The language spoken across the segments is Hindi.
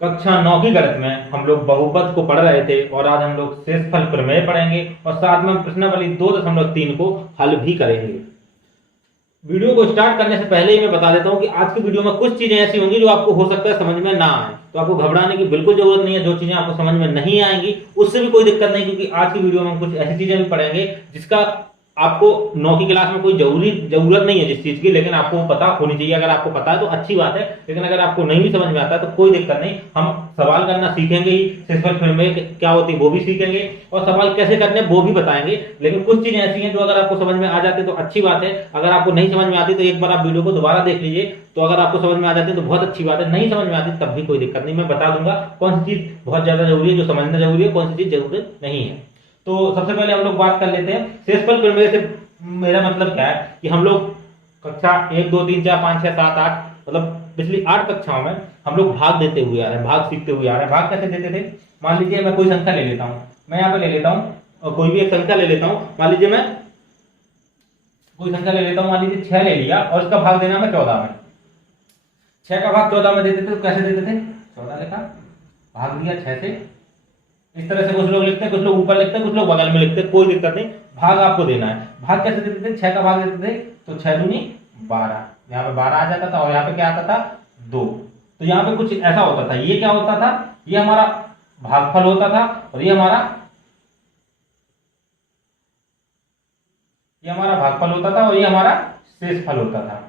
कक्षा 9 की गणित में हम लोग बहुपद को पढ़ रहे थे और आज हम लोग शेषफल प्रमेय पढ़ेंगे और साथ में हम प्रश्नावली 2.3 को हल भी करेंगे। वीडियो को स्टार्ट करने से पहले ही मैं बता देता हूं कि आज की वीडियो में कुछ चीजें ऐसी होंगी जो आपको हो सकता है समझ में ना आए, तो आपको घबराने की बिल्कुल जरूरत नहीं है। जो चीजें आपको समझ में नहीं आएंगी उससे भी कोई दिक्कत नहीं, क्योंकि आज की वीडियो में हम कुछ ऐसी चीजें भी पढ़ेंगे जिसका आपको 9 की क्लास में कोई जरूरत नहीं है जिस चीज की, लेकिन आपको पता होनी चाहिए। अगर आपको पता है तो अच्छी बात है, लेकिन अगर आपको नहीं भी समझ में आता है तो कोई दिक्कत नहीं। हम सवाल करना सीखेंगे ही, शेषफल प्रमेय क्या होती है वो भी सीखेंगे और सवाल कैसे करने वो भी बताएंगे। लेकिन कुछ चीजें ऐसी हैं जो अगर आपको समझ में आ जाती है तो अच्छी बात है, अगर आपको नहीं समझ में आती तो एक बार आप वीडियो को दोबारा देख लीजिए। तो अगर आपको समझ में आ जाती है तो बहुत अच्छी बात है, नहीं समझ में आती तब भी कोई दिक्कत नहीं। मैं बता दूंगा कौन सी चीज बहुत ज्यादा जरूरी है, जो समझना जरूरी है, कौन सी चीज जरूरी नहीं है। तो सबसे पहले हम लोग बात कर लेते हैं शेषफल प्रमेय से मेरा मतलब क्या है कि हम लोग कक्षा 1 2 3 4 5 6 7 8 मतलब पिछली 8 कक्षाओं में हम लोग भाग देते हुए आ रहे हैं, भाग सीखते हुए आ रहे हैं। भाग कैसे देते थे? मान लीजिए मैं कोई संख्या ले लेता हूं, मैं यहाँ पे ले लेता हूं और कोई भी एक संख्या ले लेता हूं। मान लीजिए मैं कोई संख्या ले लेता हूं, मान लीजिए 6 ले लिया और उसका भाग देना मैं 14 में। 6 का भाग 14 में देते थे तो कैसे देते थे? 14 लिखा, भाग दिया 6 से। इस तरह से कुछ लोग लिखते हैं, कुछ लोग ऊपर लिखते हैं, कुछ लोग बगल में लिखते हैं, कोई दिक्कत नहीं। भाग आपको देना है। भाग कैसे देते थे? 6 का भाग देते थे तो 6 दूनी 12, यहाँ पे 12 आ जाता था और यहाँ पे क्या आता था? 2। तो यहाँ पे कुछ ऐसा होता था, ये क्या होता था? ये हमारा भागफल होता था और ये हमारा भागफल होता था और ये हमारा शेषफल होता था।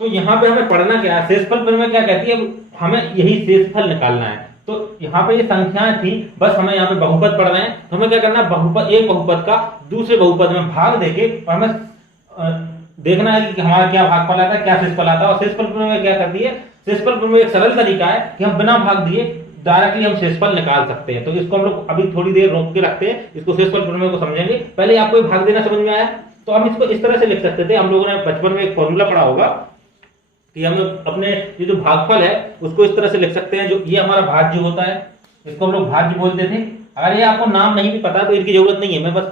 तो यहाँ पे हमें पढ़ना क्या है? शेषफल प्रमेय क्या कहती है? हमें यही शेषफल निकालना है। तो यहाँ पे ये संख्याएं थी, बस हमें यहाँ पे बहुपद पढ़ रहे हैं, तो हमें क्या करना है? बहुपद, एक बहुपद का दूसरे बहुपद में भाग देके और हमें देखना है कि हमारा क्या भागफल आता है, क्या शेषफल आता है। और शेषफल प्रमेय क्या करती है? शेषफल प्रमेय एक सरल तरीका है कि हम बिना भाग दिए डायरेक्टली हम शेषफल निकाल सकते हैं। तो इसको हम लोग अभी थोड़ी देर रोक के रखते हैं, इसको शेषफल प्रमेय को समझेंगे। पहले आपको भाग देना समझ में आया? तो हम इसको इस तरह से लिख सकते थे। हम लोगों ने बचपन में एक फॉर्मूला पढ़ा होगा कि हम लोग अपने ये जो भागफल है उसको इस तरह से लिख सकते हैं। जो ये हमारा भाज्य होता है, इसको हम लोग भाज्य बोलते थे। अगर ये आपको नाम नहीं भी पता तो इनकी जरूरत नहीं है, मैं बस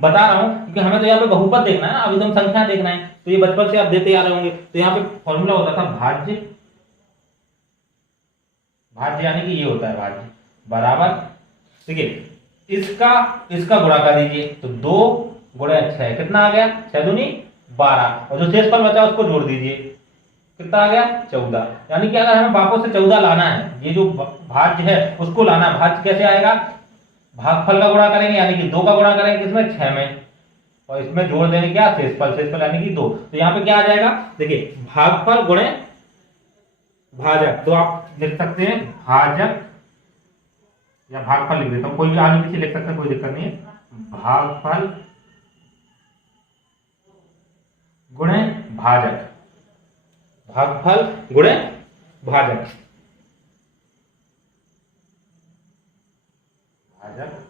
बता रहा हूं क्योंकि हमें तो यहाँ पे बहुपद देखना है ना, अभी तो हम संख्या देखना है। तो ये बचपन से आप देते आ रहे होंगे। तो यहाँ पे फॉर्मूला होता था भाज्य, भाज्य यानी कि ये होता है भाज्य बराबर, ठीक है, इसका गुणा कर दीजिए तो 2 गुणे 6 कितना आ गया? 6 दूनी 12 और जो शेषफल बचा उसको जोड़ दीजिए, कितना आ गया? 14। यानी कि अगर हमें वापस से 14 लाना है, ये जो भाज्य है उसको लाना है। भाज्य कैसे आएगा? भागफल का गुणा करेंगे यानी कि 2 का गुणा करेंगे किसमें? 6 में, और इसमें जोड़ देंगे क्या? शेषफल। शेषफल यानी कि 2। तो यहाँ पे क्या आ जाएगा? देखिए भागफल गुणे भाजक, तो आप लिख सकते हैं भाजक या भागफल लिख देता हूं, कोई भी आगे पीछे लिख सकते हैं, कोई दिक्कत नहीं है। भागफल गुणे भाजक, भागफल गुणे भाजक, भाजक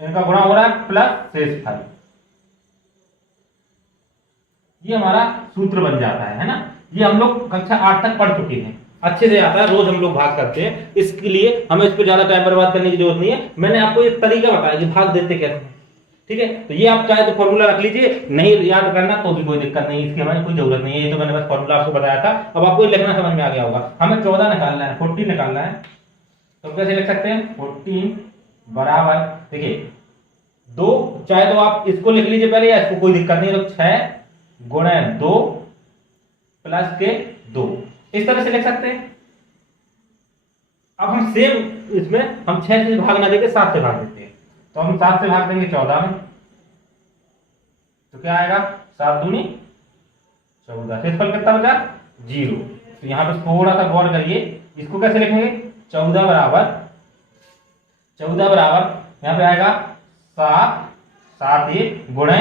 इनका गुणा हो रहा है प्लस शेषफल। ये हमारा सूत्र बन जाता है ना। ये हम लोग कक्षा 8 तक पढ़ चुके हैं, अच्छे से आता है, रोज हम लोग भाग करते हैं। इसके लिए हमें इस पर ज्यादा टाइम बर्बाद करने की जरूरत नहीं है। मैंने आपको एक तरीका बताया कि भाग देते कैसे हैं, ठीक है। तो ये आप चाहे तो फॉर्मूला रख लीजिए, नहीं याद करना तो भी कोई दिक्कत नहीं, इसकी हमें कोई जरूरत नहीं है। ये तो मैंने बस फॉर्मूला आपको बताया था, अब आपको लिखना समझ में आ गया होगा। हमें 14 निकालना है, 14 निकालना है, तो कैसे लिख सकते हैं? 14 बराबर, देखिए 2, चाहे तो आप इसको लिख लीजिए पहले या इसको, कोई दिक्कत नहीं। तो 6 गुणे 2 प्लस के 2, इस तरह से लिख सकते हैं। अब हम सेम इसमें हम 6 से भाग ना देके 7 से भाग देते हैं। तो हम 7 से भाग देंगे 14 में, तो क्या आएगा? 7 दूनी 14। शेषफल कितना बचा? 0। तो यहां पे थोड़ा सा गौर करिए, इसको कैसे लिखेंगे? 14 बराबर यहां पे आएगा 7, 7 1 गुणे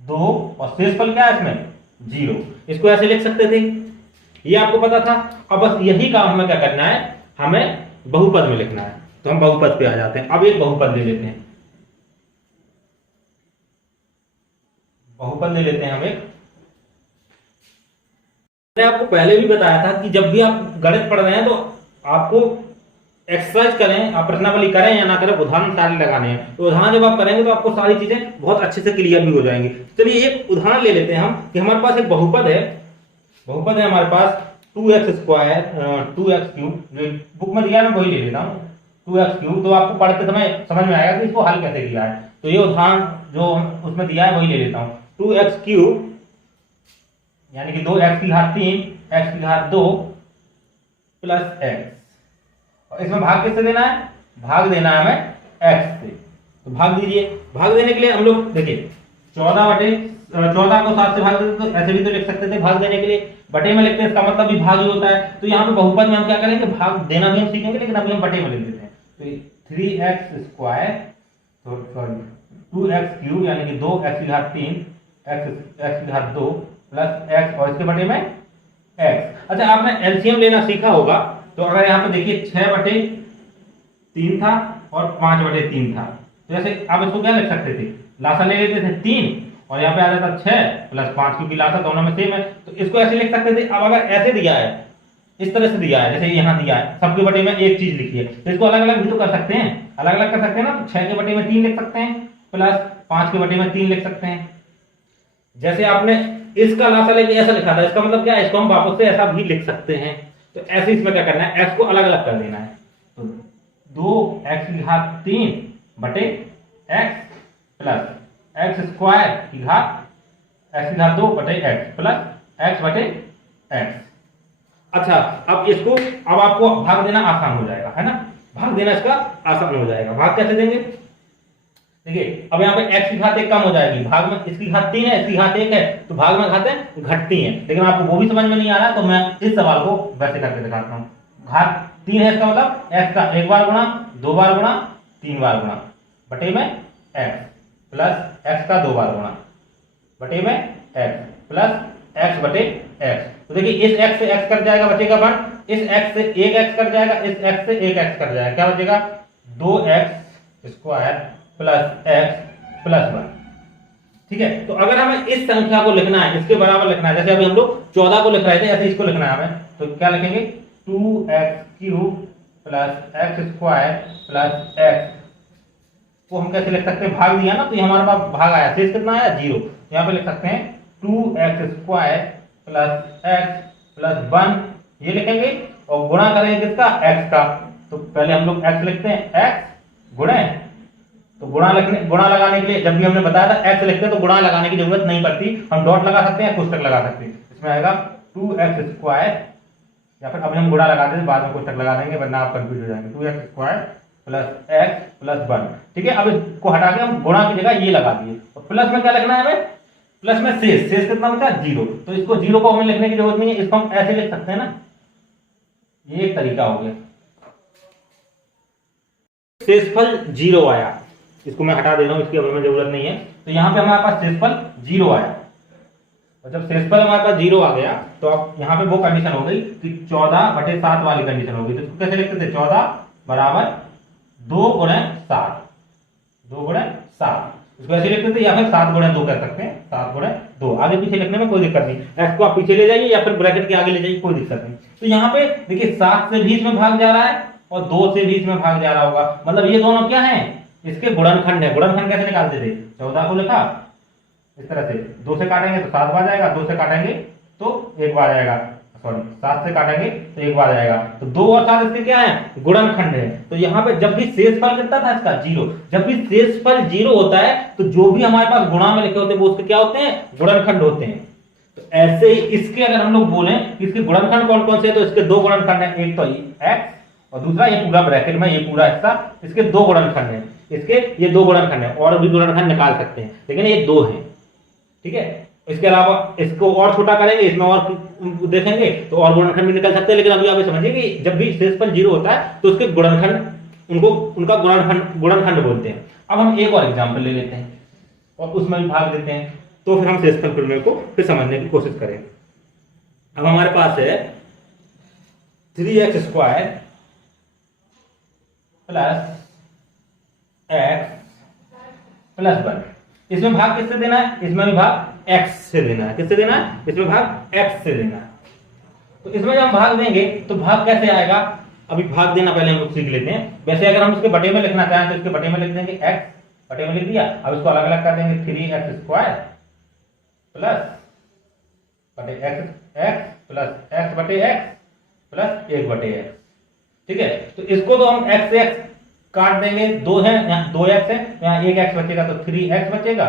2 और शेषफल क्या है इसमें? 0। इसको ऐसे लिख सकते थे, ये आपको पता था। अब बस यही काम हमें क्या करना है? हमें बहुपद में लिखना है। तो हम बहुपद पे आ जाते हैं। अब एक बहुपद ले लेते हैं, बहुपद ले लेते हैं हम एक। मैंने आपको पहले भी बताया था कि जब भी आप गणित पढ़ रहे हैं तो आपको एक्सरसाइज करें, आप प्रश्नावली करें या ना करें, उदाहरण सारे लगाने हैं। तो उदाहरण जब आप करेंगे तो आपको सारी चीजें बहुत अच्छे से क्लियर भी हो जाएंगी। चलिए एक उदाहरण ले लेते हैं हम कि हमारे पास एक बहुपद है हमारे पास 2x² 2x³ बुक में दिया है, मैं वही ले लेता हूँ 2x³। तो आपको पढ़ते समय समझ में आएगा कि इसको हल कैसे किया है। तो ये उदाहरण जो उसमें दिया है वही ले लेता हूँ। 2x³ यानी कि 2x3 x2 प्लस x। इसमें भाग किससे देना है? भाग देना है हमें x से। तो भाग दीजिए। भाग देने के लिए हम लोग देखिए 14 को 7 से भाग देते तो ऐसे भी तो लिख सकते थे भाग देने के लिए। बटे में लिखते हैं, इसका मतलब भी भाग ही होता है। तो यहाँ पे बहुपद में हम क्या करेंगे, भाग देना भी हम सीखेंगे, लेकिन अभी हम बटे में लिख देते हैं। तो 3x² सॉरी 2x³ यानी कि 2x3 x2 प्लस x और इसके बटे में x। अच्छा, आपने एलसीएम लेना सीखा होगा। तो अगर यहाँ पे देखिए 6/3 था और 5/3 था, तो जैसे आप इसको क्या लिख सकते थे, लासा ले लेते थे 3 और यहाँ पे आ जाता 6 प्लस 5, क्योंकि लासा दोनों में सेम है। तो इसको ऐसे लिख सकते थे। अब अगर ऐसे दिया है, इस तरह से दिया है, जैसे यहाँ दिया है सबके बटे में एक चीज लिखी है, तो इसको अलग अलग भी तो कर सकते हैं, अलग अलग कर सकते हैं ना। तो 6 के बटे में 3 लिख सकते हैं प्लस 5 के बटे में 3 लिख सकते हैं। जैसे आपने इसका लासा लेके ऐसा लिखा था, इसका मतलब क्या है, इसको हम वापस से ऐसा भी लिख सकते हैं। तो ऐसे इसमें क्या करना है, x को अलग अलग कर देना है। तो 2x3 बटे x प्लस x² की घात x2 बटे x प्लस x बटे x। अच्छा, अब आपको भाग देना आसान हो जाएगा, है ना। भाग देना इसका आसान हो जाएगा। भाग कैसे देंगे, देखिए अब यहाँ पे x की घात 1 कम हो जाएगी, भाग में इसकी घात 3 है, इसकी घात 1 है, तो भाग में घातें घटती हैं। लेकिन आपको वो भी समझ में नहीं आ रहा है, तो मैं इस सवाल को वैसे करके दिखाता हूँ। घात 3 है, इसका मतलब x का 1 बार गुणा, 2 बार गुणा, 3 बार गुणा बटे में x प्लस x का 2 बार गुणा बटे में x प्लस x बटे x। तो देखिए इस x से x कट जाएगा, बचेगा 1, इस x से 1x कट जाएगा, इस x से 1x कट जाएगा, क्या बचेगा 2x² प्लस x प्लस 1। ठीक है। तो अगर हमें इस संख्या को लिखना है, इसके बराबर लिखना है, जैसे अभी हम लोग 14 को लिख रहे थे, ऐसे इसको लिखना है हमें, तो क्या लिखेंगे 2x³ plus x² plus x को हम कैसे लिख सकते हैं, भाग दिया ना, तो ये हमारे पास भाग आया, शेष कितना आया 0। यहाँ पे लिख सकते हैं 2x² प्लस x प्लस 1 ये लिखेंगे और गुणा करेंगे किसका, x का। तो पहले हम लोग x लिखते हैं, x गुणे, तो गुणा लगाने के लिए जब भी हमने बताया था x लिखते हैं तो गुणा लगाने की जरूरत नहीं पड़ती, हम डॉट लगा सकते हैं, कोष्टक लगा सकते हैं। इसमें आएगा 2x² या फिर अभी हम गुणा लगा देते, बाद में कोष्टक लगा देंगे वरना आप कंफ्यूज हो जाएंगे। 2x² plus x plus 1। ठीक है। अब इसको हटा के हम गुणा की जगह ये लगा दिए, और प्लस में क्या लिखना है हमें, प्लस में शेष कितना बचा 0। तो इसको 0 को हमें लिखने की जरूरत नहीं है, इसको हम ऐसे लिख सकते हैं ना, ये एक तरीका हो गया। शेषफल 0 आया, इसको मैं हटा दे रहा हूं, इसकी हमें जरूरत नहीं है। तो यहाँ पे हमारे पास शेषफल 0 आया, और जब शेषफल हमारे पास 0 आ गया तो अब यहाँ पे वो कंडीशन हो गई कि 14/7 वाली कंडीशन हो गई। तो इसको कैसे लिखते थे, 14 बराबर 2 गुणे 7, 2 गुणे 7 इसको ऐसे लिखते थे, या फिर 7 गुणे 2 कह सकते हैं, 7 गुणे 2। आगे पीछे लिखने में कोई दिक्कत नहीं, x को आप पीछे ले जाइए या फिर ब्रैकेट के आगे ले जाइए, कोई दिक्कत नहीं। तो यहाँ पे देखिए 7 से भी इसमें भाग जा रहा है और 2 से भी इसमें भाग जा रहा होगा, मतलब ये दोनों क्या है, इसके गुणनखंड है। गुणनखंड कैसे निकालते थे, 14 को लिखा इस तरह से, 2 से काटेंगे तो 7 बार जाएगा, 2 से काटेंगे तो 1 बार आएगा, सॉरी 7 से काटेंगे तो 1 बार जाएगा। तो 2 और 7 इसके क्या है, गुणनखंड है। तो यहाँ पे जब भी शेषफल कितना था इसका 0, जब भी शेषफल 0 होता है तो जो भी हमारे पास गुणा में लिखे होते हैं वो उसके क्या होते हैं, गुणनखंड होते हैं। तो ऐसे ही इसके अगर हम लोग बोलें कि इसके गुणनखंड कौन कौन से है, तो इसके 2 गुणनखंड है, एक तो x और दूसरा ये पूरा ब्रैकेट में ये पूरा हिस्सा, इसके 2 गुणनखंड है, इसके ये 2 गुणनखंड है, और भी गुणनखंड निकाल सकते हैं लेकिन ये 2 हैं। ठीक है। इसके अलावा इसको और छोटा करेंगे, इसमें और देखेंगे तो और गुणनखंड भी निकल सकते हैं, लेकिन अभी आप समझिए कि जब भी शेषफल 0 होता है तो उसके गुणनखंड उनका गुणनखंड बोलते हैं। अब हम एक और एग्जांपल ले लेते हैं और उसमें भी भाग देते हैं, तो फिर हम शेषफल प्रमेय को फिर समझने की कोशिश करें। अब हमारे पास है 3x² प्लस x प्लस 1। इसमें भाग किससे देना है, इसमें भी भाग x से देना है। किससे देना है, इसमें भाग x से देना है। तो इसमें जब हम भाग देंगे तो भाग कैसे आएगा, अभी भाग देना पहले हम लोग सीख लेते हैं। वैसे अगर हम इसके बटे में लिखना चाहें तो इसके बटे में लिख देंगे x, बटे में लिख दिया। अब इसको अलग अलग कर देंगे 3x² प्लस बटे x प्लस x बटे x प्लस 1/x। ठीक है, तो इसको तो हम x से x काट देंगे, 2 है यहाँ 2x है, यहाँ 1x बचेगा तो 3x बचेगा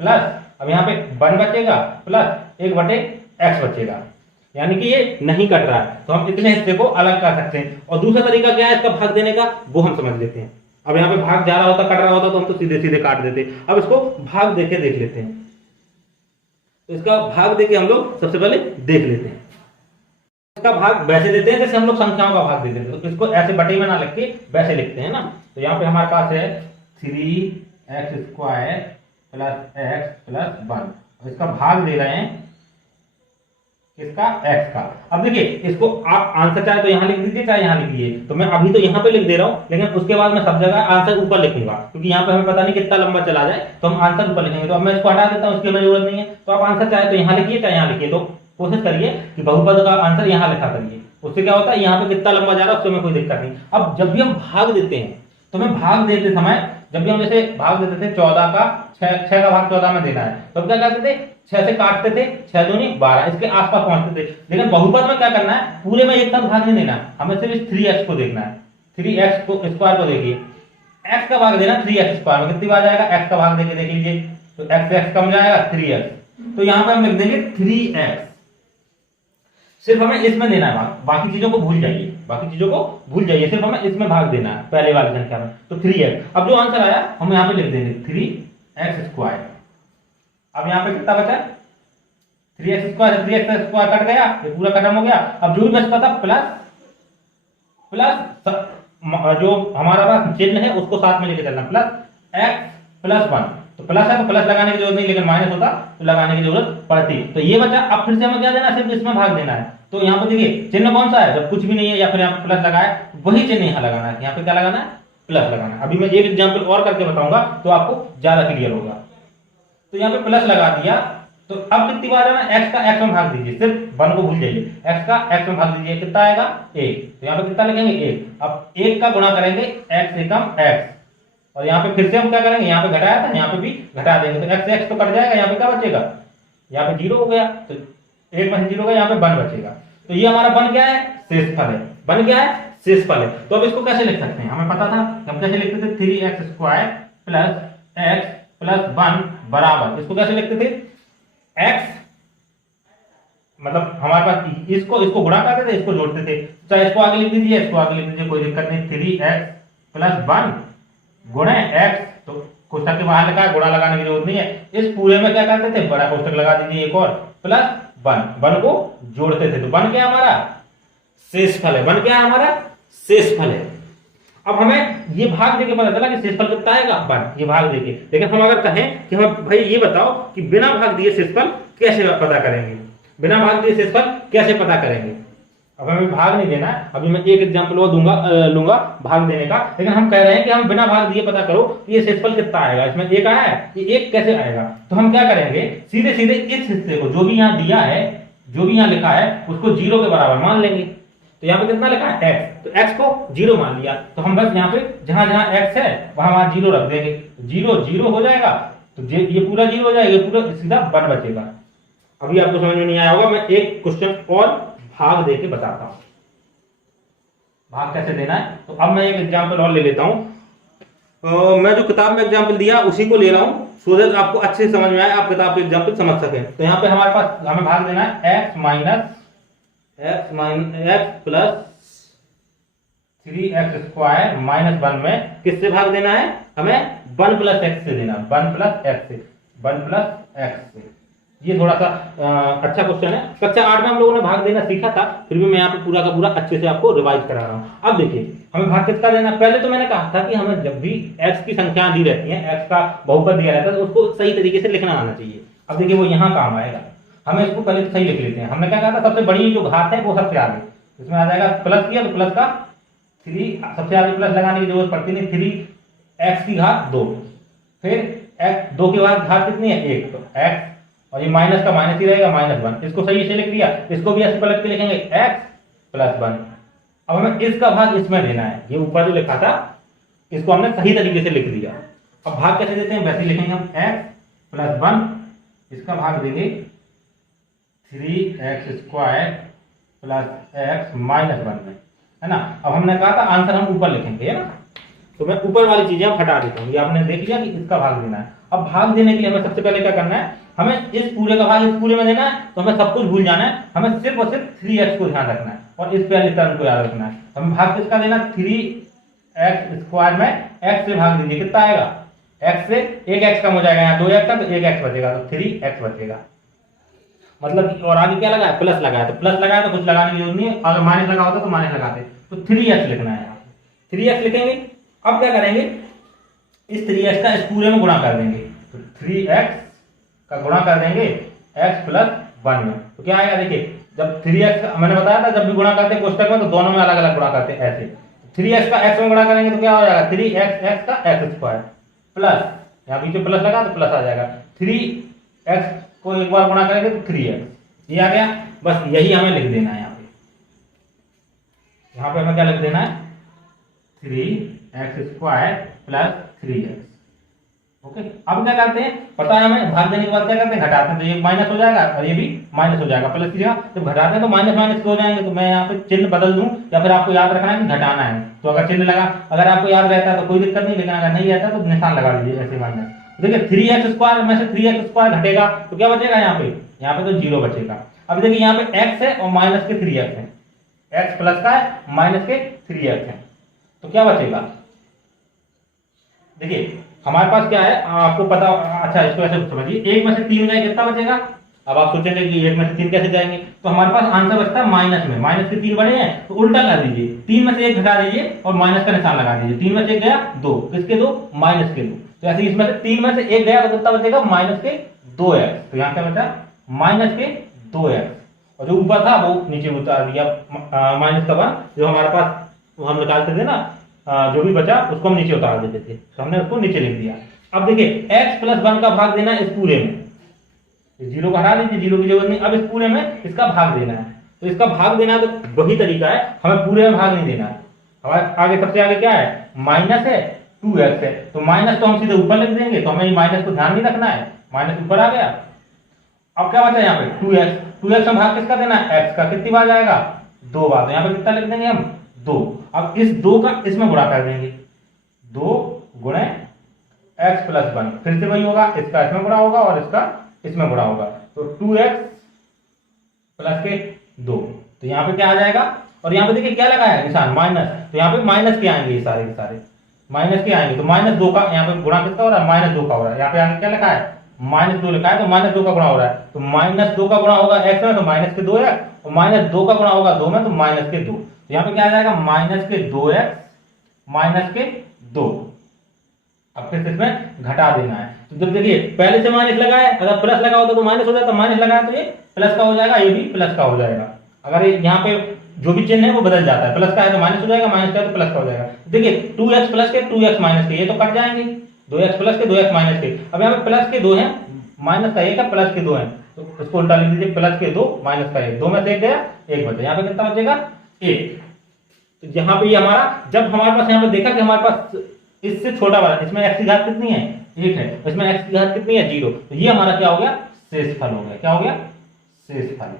प्लस अब यहाँ पे 1 बचेगा प्लस 1/x बचेगा, यानी कि ये नहीं कट रहा है तो हम इतने हिस्से को अलग कर सकते हैं। और दूसरा तरीका क्या है इसका भाग देने का, वो हम समझ लेते हैं। अब यहाँ पे भाग जा रहा होता, कट रहा होता तो हम तो सीधे सीधे काट देते। अब इसको भाग देके देख लेते हैं। तो इसका भाग देके हम लोग सबसे पहले देख लेते हैं। इसका भाग वैसे देते हैं जैसे हम लोग संख्याओं का भाग देते हैं, तो इसको ऐसे बटे में ना लिख के वैसे लिखते हैं ना। तो यहाँ पे हमारे पास है 3x² प्लस x प्लस 1, इसका भाग दे रहे हैं किसका, x का। अब देखिए इसको आप आंसर चाहे तो यहाँ लिख दीजिए चाहे यहाँ लिखिए, तो मैं अभी तो यहाँ पे लिख दे रहा हूँ, लेकिन उसके बाद मैं सब जगह आंसर ऊपर लिखूंगा, क्योंकि यहाँ पे हमें पता नहीं कितना लंबा चला जाए, तो हम आंसर ऊपर लिखेंगे। तो अब मैं इसको हटा देता हूँ, उसकी हमें जरूरत नहीं है। तो आप आंसर चाहे तो यहाँ लिखिए चाहे यहाँ लिखिए, तो कोशिश करिए कि बहुपद का आंसर यहाँ लिखा करिए। उससे क्या होता है, यहाँ पे कितना लंबा जा रहा है उससे हमें कोई दिक्कत नहीं। अब जब भी हम भाग देते हैं तो हमें भाग देते समय, जब भी हम जैसे भाग देते थे 14 का 6 का भाग 14 में देना है, तो क्या करते थे 6 से काटते थे, 6 दूनी 12, इसके आसपास पहुंचते थे। लेकिन बहुपद में क्या करना है, पूरे में एक साथ भाग नहीं देना, हमें सिर्फ इस 3x को देखना है। 3x को स्क्वायर को देखिए, x का भाग देना 3x² में, कितनी बार जाएगा, x का भाग देके देख लीजिए, तो x से x कम जाएगा 3x, तो यहाँ पे हम लिख देंगे 3x। सिर्फ हमें इसमें देना है भाग, बाकी चीजों को भूल जाइए, बाकी चीजों को भूल जाइए, सिर्फ हमें इसमें भाग देना है पहले वाली संख्या में। तो 3x, अब जो आंसर आया हम यहाँ पे लिख देंगे 3x²। अब यहाँ पे कितना बचा, 3x² 3x² कट गया, ये पूरा खत्म हो गया। अब जो भी बचता था प्लस जो हमारा पास चिन्ह है उसको साथ में लेके चलना, प्लस x प्लस 1, तो प्लस है तो प्लस लगाने की जरूरत नहीं, लेकिन माइनस होता तो लगाने की जरूरत पड़ती। तो ये बचा, अब फिर से हमें क्या देना है, सिर्फ इसमें भाग देना है। तो यहाँ पे देखिए चिन्ह कौन सा है, जब कुछ भी नहीं है या फिर यहाँ पे प्लस लगाया वही चिन्ह यहाँ लगाना है, यहाँ पे क्या लगाना है, प्लस लगाना है। अभी मैं एक एग्जाम्पल और करके बताऊंगा तो आपको ज्यादा क्लियर होगा। तो यहाँ पे प्लस लगा दिया, तो अब कितनी बार है ना, x का x में भाग दीजिए, सिर्फ 1 को भूल जाइए, x का x में भाग दीजिए, कितना आएगा 1, तो यहाँ पे कितना लिखेंगे 1। अब 1 का गुणा करेंगे x एकम x, और यहाँ पे फिर से हम क्या करेंगे, यहाँ पे घटाया था यहाँ पे भी घटा देंगे, तो x से x तो कट जाएगा, यहाँ पे क्या बचेगा, यहाँ पे 0 हो गया, तो 1 में 0 गया, यहाँ पे 1 बचेगा। तो ये हमारा बन गया है शेषफल है, बन गया है शेषफल है। तो अब इसको कैसे लिख सकते हैं, हमें पता था हम कैसे लिखते थे, 3x² प्लस x प्लस 1 बराबर, इसको कैसे लिखते थे, x मतलब हमारे पास इसको गुणा करते थे, इसको जोड़ते थे, चाहे इसको आगे लिख दीजिए इसको आगे लिख दीजिए, कोई दिक्कत नहीं। 3x प्लस 1 गुणे x, तो कोष्टक के बाहर लिखा है, गुणा लगाने की जरूरत नहीं है। इस पूरे में क्या करते थे, बड़ा कोष्टक लगा दीजिए एक और, प्लस 1 को जोड़ते थे, तो बन गया हमारा शेषफल है, बन गया हमारा शेषफल है। अब हमें ये भाग देके पता चला कि शेषफल कितना आएगा 1, ये भाग देके। लेकिन हम अगर कहें कि हम भाई ये बताओ कि बिना भाग दिए शेषफल कैसे पता करेंगे, बिना भाग दिए शेषफल कैसे पता करेंगे। अब हमें भाग नहीं देना है, अभी मैं एक एग्जांपल और लूंगा भाग देने का, लेकिन हम कह रहे हैं कि हम बिना भाग दिए पता करो कि ये शेषफल कितना आएगा। इसमें 1 आया है, ये 1 कैसे आएगा, तो हम क्या करेंगे, सीधे सीधे इस हिस्से को जो भी यहाँ दिया है, जो भी यहाँ लिखा है उसको 0 के बराबर मान लेंगे। तो यहाँ पे कितना लिखा है x, तो x को 0 मान लिया, तो हम बस यहाँ पे जहां जहां x है वहां 0 रख देंगे, 0 हो जाएगा, तो ये पूरा 0 हो जाएगा, ये पूरा सीधा 1 बचेगा। अभी आपको समझ में नहीं आया होगा, मैं एक क्वेश्चन और भाग देके बताता हूं भाग कैसे देना है। तो अब मैं एक एग्जाम्पल और ले लेता हूं, मैं जो किताब में एग्जाम्पल दिया उसी को ले रहा हूं, सो दैट आपको अच्छे से समझ में आए, आप किताब के एग्जाम्पल समझ सकें। तो यहाँ पे हमारे पास हमें भाग देना है x प्लस 3x² माइनस 1 में किससे भाग देना है, हमें 1 प्लस x से देना, 1 प्लस x से। ये थोड़ा सा अच्छा क्वेश्चन है, कक्षा 8 में हम लोगों ने भाग देना सीखा था, फिर भी मैं यहाँ पे पूरा का पूरा अच्छे से आपको रिवाइज करा रहा हूँ। अब देखिए हमें भाग किसका देना, पहले तो मैंने कहा था कि हमें जब भी x की संख्या दी रहती है, x का बहुपद दिया रहता है, तो उसको सही तरीके से लिखना आना चाहिए। अब देखिए वो यहाँ काम आएगा, हमें इसको पहले सही लिख लेते हैं। हमने क्या कहा था, सबसे बड़ी जो घात है वो सबसे आगे, इसमें आ जाएगा प्लस किया तो प्लस का 3, सबसे आगे प्लस लगाने की जरूरत पड़ती नहीं, 3x की घात 2, फिर x 2 के बाद घात कितनी है 1, तो x, और ये माइनस का माइनस ही रहेगा -1, इसको सही से लिख दिया। इसको भी ऐसे पलट के लिखेंगे x प्लस 1, अब हमें इसका भाग इसमें देना है, ये ऊपर जो लिखा था इसको हमने सही तरीके से लिख दिया। अब भाग कैसे देते हैं, वैसे लिखेंगे हम x प्लस 1, इसका भाग देंगे 3x² प्लस x माइनस 1 में, है ना। अब हमने कहा था आंसर हम ऊपर लिखेंगे, है ना, तो मैं ऊपर वाली चीजें हम हटा देता हूँ। ये आपने देख लिया कि इसका भाग देना है। अब भाग देने के लिए हमें सबसे पहले क्या करना है, हमें इस पूरे का भाग इस पूरे में देना है, तो हमें सब कुछ भूल जाना है, हमें सिर्फ और सिर्फ 3x को ध्यान रखना है और इस पहले टर्म को याद रखना है। हमें भाग किसका देना, 3x² में x से भाग दीजिए, कितना आएगा, x से एक x कम हो जाएगा, यहाँ 2x था तो एक x बचेगा, तो 3x बचेगा। मतलब और आगे क्या लगा है, प्लस लगाया, तो प्लस लगाया तो कुछ लगाने की जरूरत नहीं है, अगर माइनस लगा होता तो माइनस लगाते, तो 3x लिखना है यहाँ, 3x लिखेंगे। अब क्या करेंगे, इस 3x का इस पूरे में गुणा कर देंगे, तो 3x का गुणा कर देंगे x प्लस 1 में, तो क्या आएगा, देखिए जब 3x मैंने बताया था जब भी गुणा करते हैं कोष्टक में तो दोनों में अलग अलग गुणा करते हैं ऐसे, 3x का x में गुणा करेंगे तो क्या हो जाएगा, 3x का x² प्लस यहाँ बीच प्लस लगा तो प्लस आ जाएगा, 3x को एक बार गुणा करेंगे तो 3x, ये आ गया। बस यही हमें लिख देना है यहाँ पे हमें क्या लिख देना है, 3x² प्लस 3x। ओके, अब क्या करते हैं, पता है हमें भाग देने के बाद क्या करते हैं, घटाते हैं, तो ये माइनस हो जाएगा और ये भी माइनस हो जाएगा, प्लस की जगह जब घटाते हैं तो माइनस माइनस हो जाएंगे, तो मैं यहाँ पे चिन्ह बदल दूं, या फिर आपको याद रखना है कि घटाना है, तो अगर चिन्ह लगा, अगर आपको याद रहता है तो कोई दिक्कत नहीं, लेकिन अगर नहीं रहता तो निशान लगा लीजिए ऐसे माइनस। देखिए 3x² में से 3x² घटेगा तो क्या बचेगा, यहाँ पे तो 0 बचेगा। अब देखिए यहाँ पे x है और माइनस के 3x है, x प्लस का है माइनस के 3x है, तो क्या बचेगा, देखिए हमारे पास क्या है आपको पता, अच्छा इसको ऐसे समझिए, 1 में से 3 जाए कितना बचेगा। अब आप सोचेंगे कि 1 में से 3 कैसे जाएंगे, तो हमारे पास आंसर बचता है माइनस में, माइनस के 3 बड़े हैं तो उल्टा कर दीजिए, 3 में से 1 घटा दीजिए और माइनस का निशान लगा दीजिए, 3 में से 1 गया 2, किसके 2, माइनस के 2, तो ऐसे इसमें से 3 में से 1 गया तो कितना बचेगा, माइनस के 2x, तो यहाँ क्या बचा, माइनस के 2x, और जो ऊपर था वो नीचे उतार दिया, माइनस का 1 जो हमारे पास हम निकालते थे ना, जो भी बचा उसको हम नीचे उतार देते थे, तो हमने उसको नीचे लिख दिया। अब देखिए x प्लस 1 का भाग देना है इस पूरे में, 0 को हटा दीजिए, 0 की जरूरत नहीं, अब इस पूरे में इसका भाग देना है, तो इसका भाग देना है तो वही तरीका है, हमें पूरे में भाग नहीं देना है। हमारे आगे सबसे आगे क्या है, माइनस है, 2x है, तो माइनस तो हम सीधे ऊपर लिख देंगे, तो हमें माइनस को ध्यान नहीं रखना है, माइनस ऊपर आ गया। अब क्या बचा यहाँ पे 2x में भाग किसका देना है, x का, कितनी बार जाएगा, 2 बार, तो यहाँ पे कितना लिख देंगे हम, 2। अब इस 2 का इसमें गुणा कर देंगे, 2 गुणे x प्लस 1, फिर से वही होगा, इसका इसमें गुणा होगा और इसका इसमें गुणा होगा, तो 2x प्लस के 2, तो यहाँ पे क्या आ जाएगा, और यहाँ पे देखिए क्या लगा है निशान माइनस, तो यहाँ पे माइनस के आएंगे, ये सारे के सारे माइनस के आएंगे, तो -2 का यहाँ पे गुणा किसका हो रहा है, -2 का हो रहा है, यहाँ पे आगे क्या लिखा है, -2 लिखा है, तो -2 का गुणा हो रहा है, तो -2 का गुणा होगा x में तो माइनस के 2x, और -2 का गुणा होगा 2 में तो माइनस के 2, तो यहाँ पे क्या आ जाएगा, माइनस के 2x माइनस के 2। अब फिर इसमें घटा देना है, तो जब देखिए पहले से माइनस लगा है, अगर प्लस लगा होता तो माइनस हो जाता, माइनस लगाया तो ये प्लस का हो जाएगा, ये भी प्लस का हो जाएगा, अगर यहाँ पे जो भी चिन्ह है वो बदल जाता है, प्लस का है तो माइनस हो जाएगा, माइनस का है तो प्लस का हो जाएगा। देखिए 2x प्लस के 2x माइनस के, ये तो कट जाएंगे, 2x प्लस के 2x माइनस के, अब यहाँ पे प्लस के 2 है, माइनस का 1 है, प्लस के 2 है, तो उसको उल्टा लिख दीजिए, प्लस के 2 माइनस का 1, 2 में से 1 गया 1 बचा, यहाँ पे कितना बचेगा 1। तो यहाँ पे ये हमारा, जब हमारे पास यहाँ पे देखा कि हमारे पास इससे छोटा वाला, इसमें x की घात कितनी है 1 है, इसमें x की घात कितनी है 0, तो ये हमारा क्या हो गया, शेषफल हो गया, क्या हो गया, शेषफल।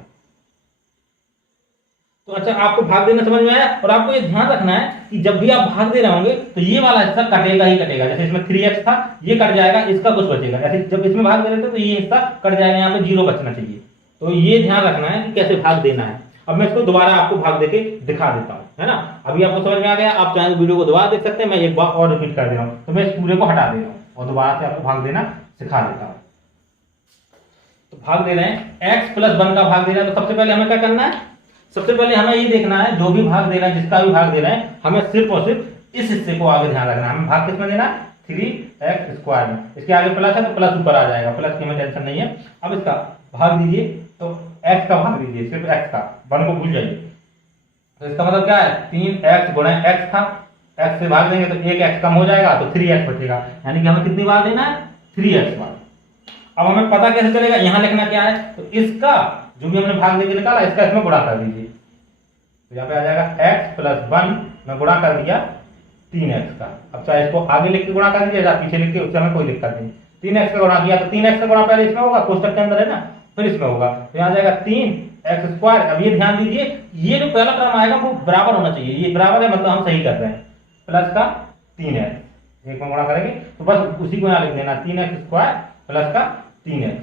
तो अच्छा आपको भाग देना समझ में आया, और आपको ये ध्यान रखना है कि जब भी आप भाग दे रहे होंगे तो ये वाला हिस्सा कटेगा ही कटेगा, जैसे इसमें 3x था ये कट जाएगा, इसका कुछ बचेगा, ऐसे जब इसमें भाग दे रहे थे तो ये हिस्सा कट जाएगा, यहाँ पे 0 बचना चाहिए, तो ये ध्यान रखना है कि कैसे भाग देना है। अब मैं इसको दोबारा आपको भाग देके दिखा देता हूँ, है ना, अभी आपको समझ में आ गया, आप चाहे वीडियो को दोबारा देख सकते हैं, मैं एक बार और रिपीट कर दे रहा हूँ, तो मैं इस पूरे को हटा दे रहा हूँ और दोबारा से आपको भाग देना सिखा देता हूँ। तो भाग दे रहे हैं, x प्लस 1 का भाग दे रहे हैं, तो सबसे पहले हमें क्या करना है, सबसे पहले हमें ये देखना है जो भी भाग दे रहा है, जिसका भी भाग दे रहे हैं, हमें सिर्फ और सिर्फ इस हिस्से को आगे ध्यान रखना है, हमें भाग किसमें देना है, 3x² में, इसके आगे प्लस है तो प्लस ऊपर आ जाएगा, प्लस की हमें टेंशन नहीं है। अब इसका भाग दीजिए, तो x का भाग दीजिए, सिर्फ x का, 1 को भूल जाइए, तो इसका मतलब क्या है, 3x गुणा x था, x से भाग देंगे तो 1x कम हो जाएगा तो 3x बचेगा, यानी कि हमें कितनी बार देना है, 3x बार। अब हमें पता कैसे चलेगा, यहां लिखना क्या है, तो इसका जो भी हमने भाग देके निकाला इसका इसमें गुणा कर दीजिए, तो यहाँ पे आ जाएगा x प्लस 1 में गुणा कर दिया 3x का। अब चाहे इसको आगे लिख के गुणा कर दीजिए या पीछे लिख के, उससे हमें कोई दिक्कत नहीं। 3x का गुणा किया तो 3x का गुणा पहले इसमें होगा, कोष्टक के अंदर है ना, फिर इसमें होगा, तो यहाँ आ जाएगा 3x²। अब ये ध्यान दीजिए, ये जो पहला टर्म आएगा वो बराबर होना चाहिए, ये बराबर है मतलब हम सही कर रहे हैं, प्लस का 3x एक में गुणा करेंगे तो बस उसी को यहाँ लिख देना 3x² प्लस का 3x।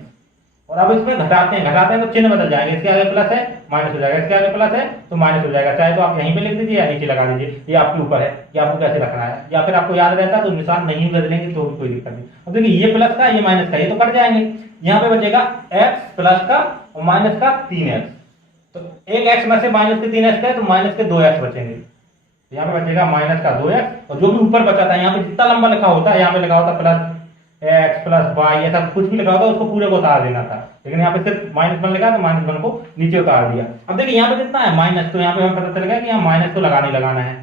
और अब इसमें घटाते हैं तो चिन्ह बदल जाएंगे, इसके आगे प्लस है माइनस हो जाएगा, इसके आगे प्लस है तो माइनस हो जाएगा। चाहे तो आप यहीं पे लिख दीजिए या नीचे लगा दीजिए, ये आपके ऊपर है कि आपको कैसे रखना है, या फिर आपको याद रहता है तो निशान नहीं बदलेंगे तो कोई दिक्कत नहीं। अब देखिए ये प्लस का ये माइनस का, ये तो कट जाएंगे, यहाँ पे बचेगा x प्लस का और माइनस का 3x। तो एक x में से माइनस के 3x का तो माइनस के 2x बचेंगे, तो यहाँ पे बचेगा माइनस का 2x। और जो भी ऊपर बचा था, यहाँ पे जितना लंबा लिखा होता है, यहाँ पे लिखा होता प्लस x प्लस y, ऐसा कुछ भी लिखा होता उसको पूरे को उतार देना था, लेकिन यहाँ पे सिर्फ -1 लिखा तो -1 को नीचे उतार दिया। अब देखिए यहाँ पे कितना है माइनस, तो यहाँ पे हमें पता चल गया कि यहाँ माइनस तो लगाना है।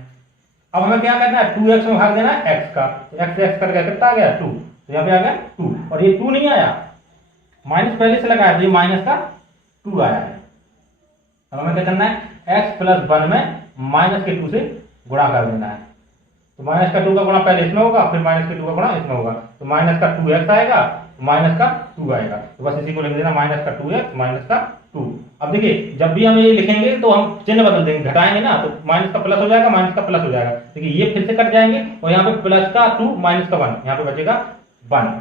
अब हमें क्या करना है, 2x में भाग देना है x का, तो x करके कितना आ गया 2, तो यहाँ पे आ गया 2, और ये 2 नहीं आया, माइनस पहले से लगाया तो ये माइनस का 2 आया है। अब हमें क्या करना है, x प्लस 1 में माइनस के 2 से गुणा कर देना है, तो माइनस का 2 का गुणा पहले इसमें होगा, फिर माइनस के 2 का गुणा इसमें होगा, तो माइनस का 2x आएगा, माइनस का 2 आएगा, तो बस इसी को लिख देना माइनस का 2x माइनस का 2। अब देखिए जब भी हम ये लिखेंगे तो हम चिन्ह बदल देंगे, घटाएंगे ना, तो माइनस का प्लस हो जाएगा, माइनस का प्लस हो जाएगा, देखिए ये फिर से कट जाएंगे और यहाँ पे प्लस का 2 माइनस का 1, यहाँ पे बचेगा 1।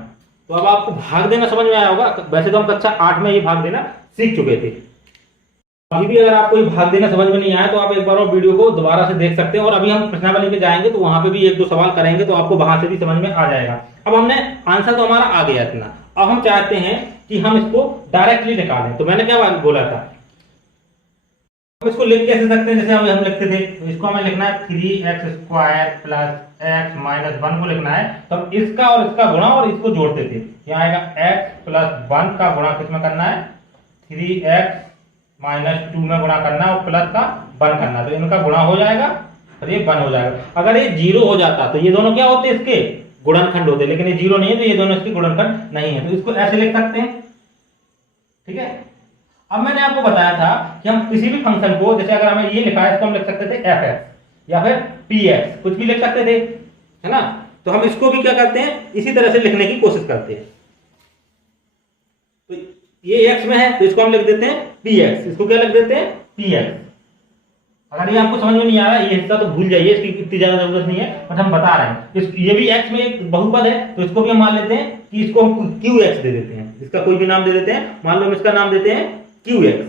तो अब आपको भाग देना समझ में आया होगा। वैसे तो हम कक्षा 8 में ये भाग देना सीख चुके थे, अभी भी अगर आपको ये भाग देना समझ में नहीं आया तो आप एक बार और वीडियो को दोबारा से देख सकते हैं, और अभी हम प्रश्नावली पे जाएंगे तो वहां पे भी 1-2 सवाल करेंगे तो आपको वहां से भी समझ में आ जाएगा। अब हमने आंसर तो हमारा आ गया इतना, अब हम चाहते हैं कि हम इसको डायरेक्टली निकालें। तो मैंने क्या बोला था, हम इसको लिख कैसे सकते हैं, जैसे हम लिखते थे, तो इसको हमें लिखना है 3x² प्लस x माइनस 1 को लिखना है, तो हम इसका और इसका गुणा और इसको जोड़ते थे, यहाँ आएगा x प्लस 1 का गुणा किसमें करना है, 3x माइनस 2 में गुणा करना और प्लस का 1 करना, तो इनका गुणा हो जाएगा और ये 1 हो जाएगा। अगर ये 0 हो जाता तो ये दोनों क्या होते, इसके गुणनखंड होते, लेकिन ये 0 नहीं है तो ये दोनों इसके गुणनखंड नहीं है, तो इसको ऐसे लिख सकते हैं, ठीक है। अब मैंने आपको बताया था कि हम किसी भी फंक्शन को, जैसे अगर हमें ये लिखा है इसको हम लिख सकते थे fx या फिर px, कुछ भी लिख सकते थे, है ना। तो हम इसको भी क्या करते हैं, इसी तरह से लिखने की कोशिश करते हैं। तो ये x में है तो इसको हम लिख देते हैं px, इसको क्या लिख देते हैं px। अगर ये आपको समझ में नहीं आ रहा, ये हिस्सा तो भूल जाइए, इसकी इतनी ज्यादा जरूरत नहीं है, बट हम बता रहे हैं। ये भी x में एक बहुपद है तो इसको भी हम मान लेते हैं कि इसको हम qx दे देते हैं, इसका कोई भी नाम दे देते हैं, मान लो हम इसका नाम देते हैं qx,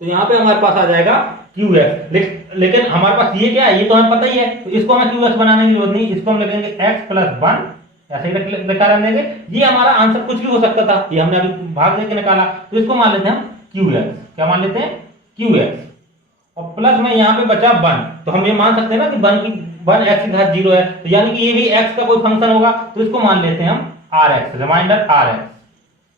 तो यहाँ पे हमारे पास आ जाएगा qx। लेकिन हमारे पास ये क्या है, ये तो हमें पता ही है, तो इसको हमें qx बनाने की जरूरत नहीं, इसको हम लिखेंगे x प्लस 1, ऐसे ही लिखा रहने देंगे। ये हमारा आंसर कुछ भी हो सकता था, ये हमने अभी भाग देके निकाला, तो इसको मान लेते हैं हम qx, क्या मान लेते हैं qx, और प्लस में यहाँ पे बचा 1, तो हम ये मान सकते हैं ना कि 1 x की घात 0 है, तो यानी कि ये भी x का कोई फंक्शन होगा, तो इसको मान लेते हैं हम rx, रिमाइंडर rx,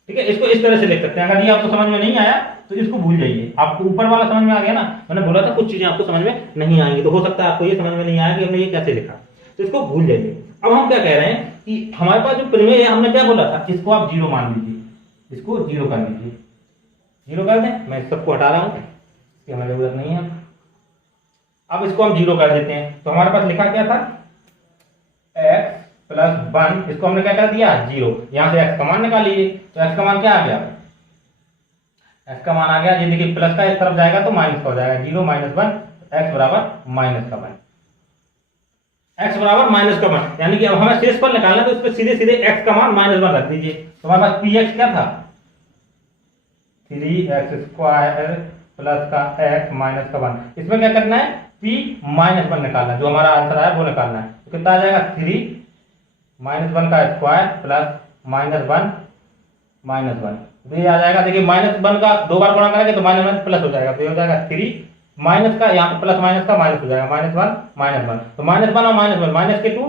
ठीक है। इसको इस तरह से लिख सकते हैं। अगर ये आपको समझ में नहीं आया तो इसको भूल जाइए, आपको ऊपर वाला समझ में आ गया ना, मैंने बोला था कुछ चीजें आपको समझ में नहीं आएंगी, तो हो सकता है आपको ये समझ में नहीं आया कि हमने ये कैसे लिखा, तो इसको भूल जाइए। अब हम क्या कह रहे हैं कि हमारे पास जो प्रमेय है, हमने क्या बोला था, इसको आप 0 मान लीजिए, इसको 0 कर लीजिए, 0 कर दें, मैं सबको हटा रहा हूं, इसकी हमें जरूरत नहीं है। अब इसको हम 0 कर देते हैं, तो हमारे पास लिखा क्या था x प्लस 1, इसको हमने क्या कर दिया 0, यहां से x का मान निकाल लीजिए, तो x का मान क्या आ गया, x का मान आ गया, ये देखिए प्लस का इस तरफ जाएगा तो माइनस का हो जाएगा, 0 माइनस 1, x बराबर माइनस का 1, x बराबर माइनस का 1, यानी कि अब हमें शेषफल निकालना है, तो इस पे सीधे सीधे x का मान -1 रख दीजिए, तो हमारे पास px क्या था 3x² प्लस का x माइनस का 1, इसमें क्या करना है p -1 निकालना है, जो हमारा आंसर है वो निकालना है, तो कितना आ जाएगा 3 -1 का स्क्वायर प्लस -1 -1, तो ये आ जाएगा, देखिए -1 का 2 बार गुणा करेंगे तो -1 प्लस हो जाएगा, तो ये हो जाएगा 3 माइनस का, यहाँ पे प्लस माइनस का माइनस हो जाएगा, -1 -1, तो -1 और -1 माइनस के 2,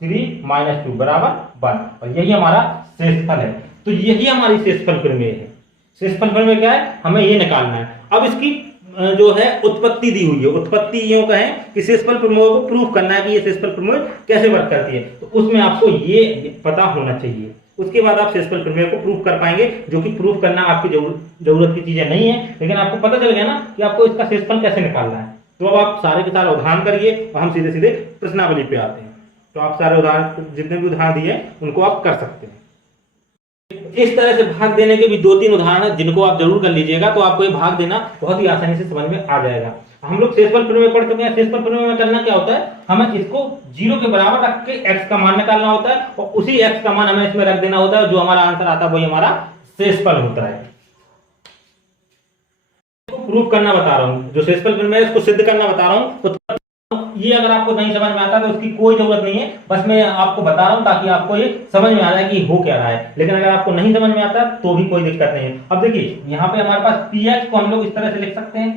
3 -2 बराबर 1, और यही हमारा शेषफल है। तो यही हमारी शेषफल प्रमेय है। शेषफल प्रमेय क्या है, हमें ये निकालना है। अब इसकी जो है उत्पत्ति दी हुई है, उत्पत्ति यूं कहें कि शेषफल प्रमेय को प्रूफ करना है कि ये शेषफल प्रमेय कैसे वर्क करती है, तो उसमें आपको ये पता होना चाहिए। उसके बाद आप शेषफल प्रमेय को प्रूफ कर पाएंगे, जो कि प्रूफ करना आपकी जरूरत की चीजें नहीं है, लेकिन आपको पता चल गया ना कि आपको इसका शेषफल कैसे निकालना है। तो अब आप सारे के सारे उदाहरण करिए और हम सीधे सीधे प्रश्नावली पे आते हैं। तो आप सारे उदाहरण, जितने भी उदाहरण दिए उनको आप कर सकते हैं। इस तरह से भाग देने के भी 2-3 उदाहरण हैं जिनको आप जरूर कर लीजिएगा, तो आपको ये भाग देना बहुत ही आसानी से समझ में आ जाएगा। हम लोग शेषफल प्रमेय पढ़ चुके हैं। शेषफल प्रमेय में करना क्या होता है, हमें इसको 0 के बराबर रख के x का मान निकालना होता है और उसी x का मान हमें इसमें रख देना होता है, जो हमारा आंसर आता है वही हमारा शेषफल होता है। प्रूफ करना बता रहा हूं, जो शेषफल प्रमेय है उसको सिद्ध करना बता रहा हूं। तो ये अगर आपको नहीं समझ में आता तो उसकी कोई जरूरत नहीं है, बस मैं आपको बता रहा हूं ताकि आपको ये समझ में आ जाए कि हो क्या रहा है। लेकिन अगर आपको नहीं समझ में आता तो भी कोई दिक्कत नहीं है। अब देखिए यहाँ पे हमारे पास px को हम लोग इस तरह से लिख सकते हैं,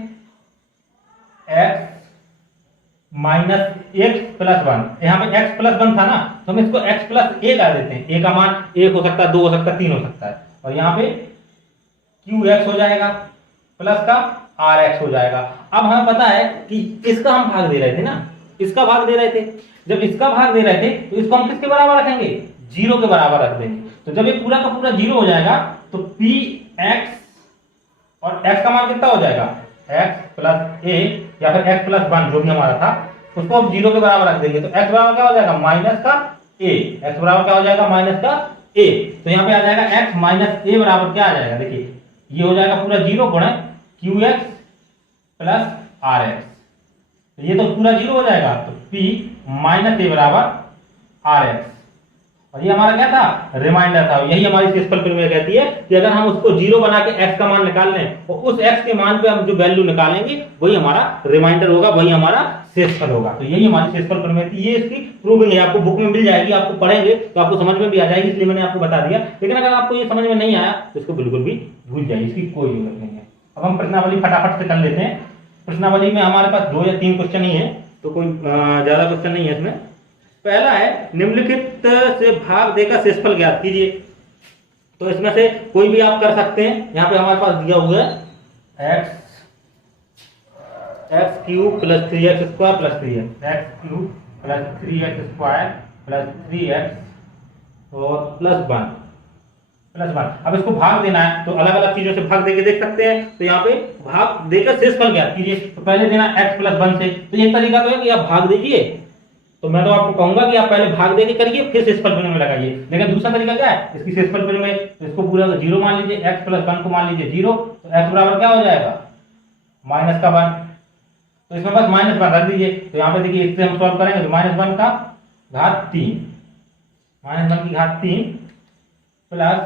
x माइनस x प्लस 1। यहाँ पे x प्लस 1 था ना, तो हम इसको x प्लस a कर देते हैं। a का मान 1 हो सकता है, 2 हो सकता है, 3 हो सकता है, और यहाँ पे qx हो जाएगा प्लस का rx हो जाएगा। अब हमें पता है कि इसका हम भाग दे रहे थे ना, इसका भाग दे रहे थे। जब इसका भाग दे रहे थे तो इसको हम किसके बराबर रखेंगे, 0 के बराबर रख देंगे। तो जब ये पूरा का पूरा 0 हो जाएगा तो px और x का मान कितना हो जाएगा, x प्लस a या फिर x प्लस 1 जो भी हमारा था, उसको हम 0 के बराबर रख देंगे। तो x बराबर क्या हो जाएगा, माइनस का a। x बराबर क्या हो जाएगा, माइनस का a। तो यहाँ पे आ जाएगा x माइनस a बराबर क्या आ जाएगा, देखिए ये हो जाएगा पूरा 0 गुणा qx प्लस rx। तो ये तो पूरा 0 हो जाएगा, तो p माइनस a बराबर rx। और ये हमारा क्या था, रिमाइंडर था। यही हमारी शेषफल प्रमेय कहती है कि अगर हम उसको 0 बना के x का मान निकाल लें और उस x के मान पे हम जो वैल्यू निकालेंगे वही हमारा रिमाइंडर होगा, वही हमारा शेषफल होगा। तो यही हमारी शेषफल प्रमेय थी। ये इसकी प्रूविंग है, आपको बुक में मिल जाएगी, आपको पढ़ेंगे तो आपको समझ में भी आ जाएगी, इसलिए मैंने आपको बता दिया। लेकिन अगर आपको ये समझ में नहीं आया तो इसको बिल्कुल भी भूल जाइए, इसकी कोई जरूरत नहीं है। अब हम प्रश्नावली फटाफट से कर लेते हैं। प्रश्नावली में हमारे पास 2 या 3 क्वेश्चन ही है, तो कोई ज्यादा क्वेश्चन नहीं है इसमें। पहला है, निम्नलिखित से भाग देकर शेषफल ज्ञात कीजिए। तो इसमें से कोई भी आप कर सकते हैं। यहाँ पे हमारे पास दिया हुआ है x cube plus 3x square plus 3x, x cube plus 3x square plus 3x और प्लस 1। अब इसको भाग देना है तो अलग अलग चीजों से भाग देके देख सकते हैं। तो यहाँ पे भाग देकर शेषफल ज्ञात कीजिए। तो पहले देना x प्लस 1 से। तो एक तरीका तो है कि आप भाग दीजिए, तो मैं तो आपको कहूंगा कि आप पहले भाग देके करिए फिर शेषफल प्रमेय में लगाइए। लेकिन दूसरा तरीका क्या है, इसकी शेषफल प्रमेय, तो इसको पूरा 0 मान लीजिए, x प्लस 1 को मान लीजिए 0, तो x बराबर क्या हो जाएगा, माइनस का 1। तो इसमें बस माइनस 1 रख दीजिए। तो यहाँ पे देखिए इससे हम सॉल्व करेंगे तो माइनस 1 का घात 3, माइनस 1 की घात 3 प्लस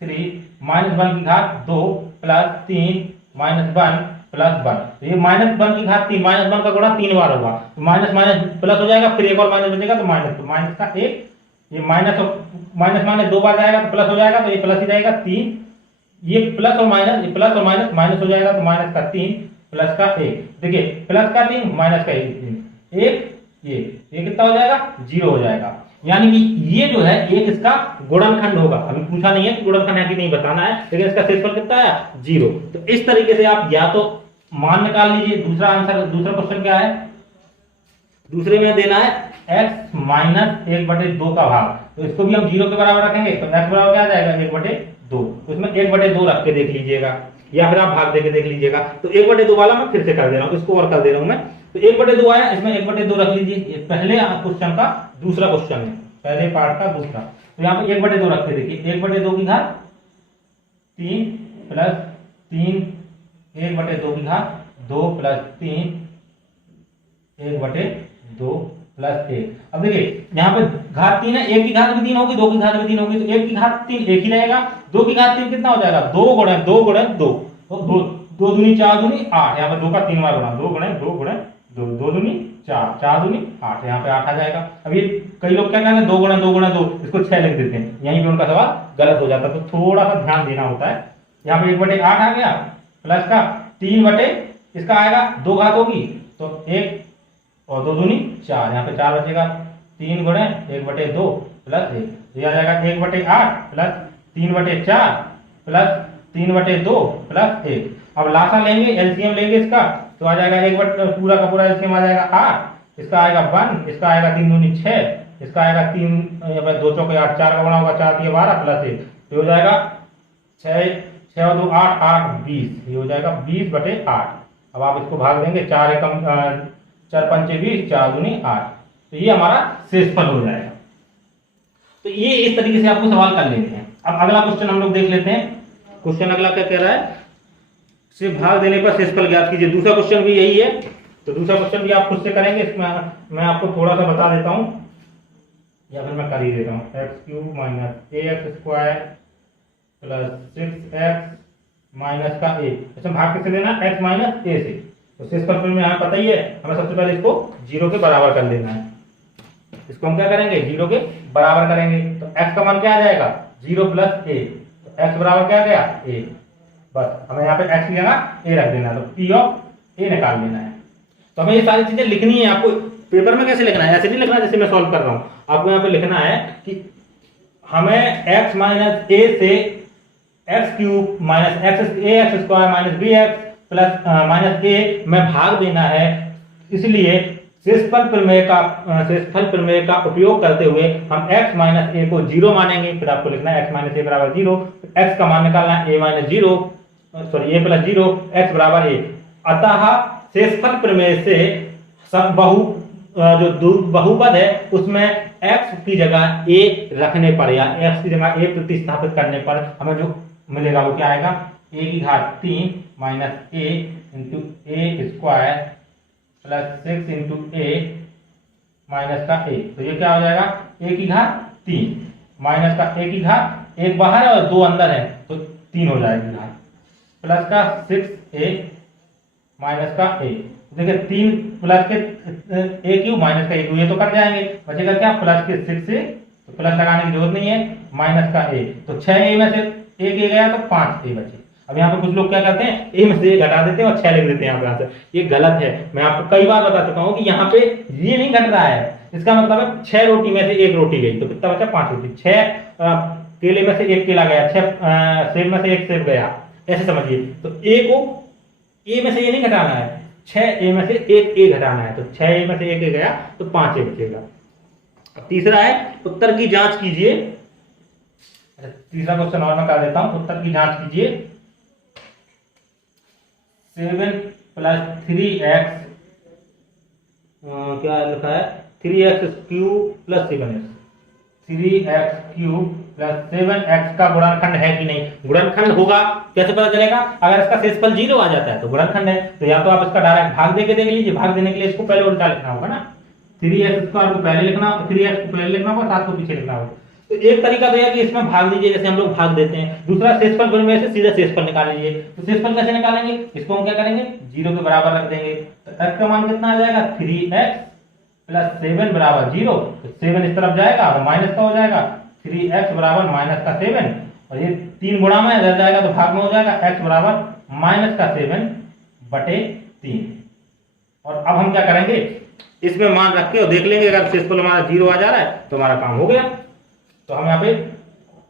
3, माइनस 1 की घात 2 प्लस 3 माइनस 1 प्लस 1। तो ये माइनस 1 की घात 3, माइनस 1 का गुणा 3 बार होगा, तो माइनस माइनस प्लस हो जाएगा, फिर एक और माइनस बचेगा तो माइनस, तो माइनस का 1, ये माइनस माइनस 2 बार जाएगा तो प्लस हो जाएगा, तो ये प्लस ही रहेगा 3, ये प्लस और माइनस, ये प्लस और माइनस माइनस हो जाएगा, तो माइनस का 3 प्लस का 1। देखिए प्लस का 3 माइनस का 1, ये कितना हो जाएगा, 0 हो जाएगा। यानी कि ये जो है एक इसका गुणनखंड होगा। अभी पूछा नहीं है कि गुणनखंड है कि नहीं बताना है, लेकिन इसका शेषफल कितना है, 0। तो इस तरीके से आप या तो मान निकाल लीजिए। दूसरा आंसर, दूसरा क्वेश्चन क्या है, दूसरे में देना है x माइनस 1/2 का भाग। तो इसको भी हम 0 के बराबर रखेंगे, तो x बराबर क्या आ जाएगा, 1/2। तो इसमें 1/2 रख के देख लीजिएगा, या फिर आप भाग देके देख लीजिएगा। तो 1/2 वाला मैं फिर से कर दे रहा हूँ, इसको और कर दे रहा हूँ मैं। तो 1/2 आया, इसमें 1/2 रख लीजिए। ये पहले क्वेश्चन का दूसरा क्वेश्चन है, पहले पार्ट का दूसरा। तो यहाँ पे 1/2 रख के देखिए, 1/2 की घात 3 प्लस 3, 1/2 की घात 2 प्लस 3, 1/2 प्लस 1। अब देखिए यहाँ पे घात 3 है, 1 की घात भी 3 होगी, 2 की घात भी 3 होगी, तो 1 की घात 3 1 ही रहेगा, 2 की घात 3 कितना हो जाएगा, 2 गुणा 2 गुणा 2, तो 2 दूनी 4 दूनी 8। यहाँ पे 2 का 3 बार गुणा, 2 गुणा 2 गुणा 2, 2 दूनी 4, 4 दूनी 8, यहाँ पे 8 आ जाएगा। अब ये कई लोग क्या कहेंगे 2 गुणा 2 गुणा 2, इसको 6 लिख देते हैं, यहीं पे उनका सवाल गलत हो जाता है। तो थोड़ा सा ध्यान देना होता है। यहाँ पे 1/8 आ गया, प्लस का 3 इसका आएगा 2 घात होगी, तो 1 और 2 दूनी 4, यहाँ पे 4 बचेगा, 3 गुणे 1/2 प्लस 1, तो यह आ जाएगा 1/8 प्लस 3/4 प्लस 3/2 प्लस 1। अब लासा लेंगे, एलसीएम लेंगे इसका, तो आ जाएगा पूरा का पूरा एलसीएम आ जाएगा 8, इसका आएगा 1, इसका आएगा 3 दूनी 6 इसका आएगा 3, 2 चौके 8, 4 का गुणा होगा 4 दिए 12 प्लस 1, तो हो जाएगा 6 और 2 8, 8 20, ये हो जाएगा 20/8। अब आप इसको भाग देंगे, 4 एकम 4 पंचे 20, 4 दूनी 8, तो ये हमारा शेषफल हो जाएगा। तो ये इस तरीके से आपको सवाल कर लेते हैं। अब अगला क्वेश्चन हम लोग देख लेते हैं। क्वेश्चन अगला क्या कह रहा है, से भाग देने पर शेषफल ज्ञात कीजिए। दूसरा क्वेश्चन भी यही है, तो दूसरा क्वेश्चन भी आप खुद से करेंगे। इसमें मैं आपको थोड़ा सा बता देता हूं, या फिर मैं कर ही देता हूं। x³ - ax² + 6x माइनस का a, इसमें भाग किससे देना, x - a से। तो शेषफल में हमें पता ही है, हमें सबसे पहले इसको 0 के बराबर कर लेना है। इसको हम क्या करेंगे, 0 के बराबर करेंगे। तो x का मान क्या आ जाएगा, 0 + a, तो x बराबर क्या आ गया, a। बस हमें यहाँ पे x की जगह a रख देना है, तो p ऑफ a निकाल लेना है। तो हमें ये सारी चीजें लिखनी है। आपको पेपर में कैसे लिखना है, ऐसे नहीं लिखना जैसे मैं सॉल्व कर रहा हूँ। आपको यहाँ पे लिखना है कि हमें x - a से x³ - ax² - bx plus -a में भाग देना है। इसलिए शेषफल प्रमेय का उपयोग करते हुए हम x - a को 0 मानेंगे। फिर आपको लिखना है x - a बराबर 0, x का मान निकालना है a - 0, सॉरी a + 0, x बराबर a। अतः शेषफल प्रमेय से सब बहुपद है उसमें x की जगह a रखने पर, या x की जगह a प्रतिस्थापित करने पर हमें जो मिलेगा वो क्या आएगा, a³ - a × a² + 6 × a minus का a। तो ये क्या हो जाएगा, a³ माइनस का a², एक बाहर है और 2 अंदर है, तो 3 हो जाएगी घात, प्लस का 6a माइनस का a। देखिए 3 प्लस के a³ माइनस का a², ये तो कट जाएंगे, बचेगा क्या, प्लस के 6a, तो प्लस लगाने की जरूरत नहीं है, माइनस का a। तो 6a में से 1a गया तो 5a बचे। अब यहाँ पे कुछ लोग क्या करते हैं, a में से घटा देते हैं और 6 लिख देते हैं यहाँ पे आंसर। ये गलत है। मैं आपको कई बार बता चुका हूँ कि यहाँ पे ये नहीं घट रहा है। इसका मतलब है 6 रोटी में से 1 रोटी गई, तो कितना बचा, 5 रोटी। 6 केले में से 1 केला गया, 6 सेब में से 1 सेब गया, ऐसे समझिए। तो a को a में से ये नहीं घटाना है, 6a में से 1a घटाना है। तो 6a में से 1a गया तो 5a बचेगा। तीसरा है, उत्तर की जांच कीजिए। तीसरा क्वेश्चन और मैं कर देता हूं, उत्तर की जांच कीजिए। 7 + 3x क्या लिखा है, 3x³ + 7x, 3x³ + 7x का गुणनखंड है कि नहीं। गुणनखंड होगा, कैसे पता चलेगा, अगर इसका शेषफल 0 आ जाता है तो गुणनखंड है। तो या तो आप इसका डायरेक्ट भाग देके देख लीजिए, भाग देने के लिए इसको पहले उल्टा लिखना होगा ना, 3x² को पहले लिखना, 3x को पहले लिखना होगा, 7 को पीछे लिखना होगा। तो एक तरीका तो यह कि इसमें भाग दीजिए, जैसे हम लोग भाग देते हैं। दूसरा, शेषफल प्रमेय से सीधा शेषफल निकाल लीजिए। तो शेषफल कैसे निकालेंगे, इसको हम क्या करेंगे, 0 के बराबर रख देंगे। तो x का मान कितना आ जाएगा, 3x + 7 बराबर 0। तो 7 इस तरफ जाएगा, वो माइनस का हो जाएगा, 3x बराबर माइनस का 7, और ये 3 गुणा में रह जाएगा तो भाग में हो जाएगा, x बराबर माइनस का 7/3। और अब हम क्या करेंगे, इसमें मान रख के और देख लेंगे, अगर शेषफल हमारा 0 आ जा रहा है तो हमारा काम हो गया। तो हम यहाँ पे,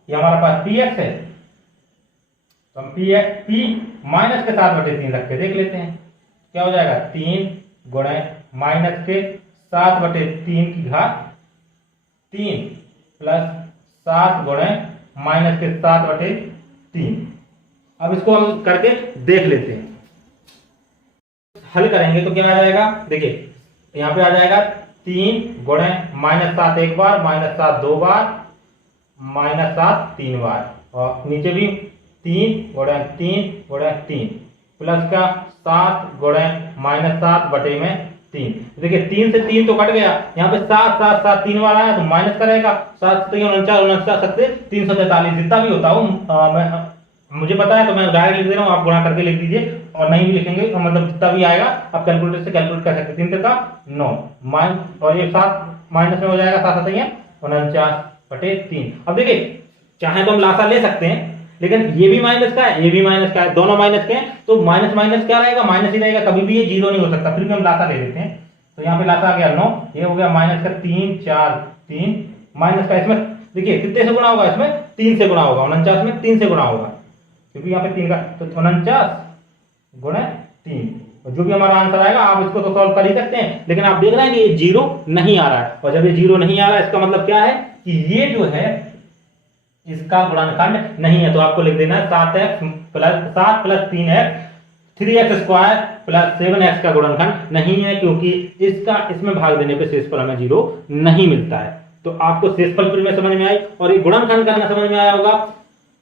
ये हमारे पास px है, तो हम p माइनस के 7/3 रख के देख लेते हैं, क्या हो जाएगा, 3 गुणे माइनस के 7/3 की घात 3 प्लस 7 गुणे माइनस के 7/3। अब इसको हम करके देख लेते हैं, हल करेंगे तो क्या आ जाएगा, देखिए यहाँ पे आ जाएगा 3 गुणे -7 एक बार, -7 2 बार, -7 3 बार, और नीचे भी 3 गुणे 3 गुणे 3 प्लस का 7 गुणे -7/3। देखिए 3 से 3 तो कट गया, यहाँ पे 7 7 7 3 बार आया तो माइनस करेगा, 7 3 49 49 सकते 343 जितना भी होता हूँ मुझे पता है, तो मैं डायरेक्ट लिख दे रहा हूँ, आप गुणा करके लिख दीजिए, और नहीं भी लिखेंगे तो मतलब जितना भी आएगा आप कैलकुलेटर से कैलकुलेट कर सकते हैं। 3 का 9 और ये 7 माइनस में हो जाएगा, 7 7 49/3। अब देखिए चाहे तो हम लासा ले सकते हैं, लेकिन ये भी माइनस का है, ये भी माइनस का है, दोनों माइनस के हैं, तो माइनस माइनस क्या रहेगा, माइनस ही रहेगा, कभी भी ये 0 नहीं हो सकता। फिर भी हम लासा ले लेते हैं, तो यहाँ पे लासा आ गया 9, ये हो गया माइनस का 3 4 3 माइनस का, इसमें देखिए कितने से गुणा होगा, इसमें 3 से गुणा होगा, 49 में 3 से गुणा होगा, क्योंकि यहाँ पे 3 का, तो 49 गुणे 3 और जो भी हमारा आंसर आएगा आप इसको तो सॉल्व कर ही सकते हैं, लेकिन आप देख रहे हैं कि ये 0 नहीं आ रहा है, और जब ये 0 नहीं आ रहा है इसका मतलब क्या है कि ये जो है इसका गुणनखंड नहीं है। तो आपको लिख देना है 7 plus 3x 3x square plus 7x का गुणनखंड नहीं है, क्योंकि इसमें भाग देने पे शेषफल हमें 0 नहीं मिलता है। तो आपको शेषफल प्रमेय समझ में आई और ये गुणनखंड करना समझ में आया होगा।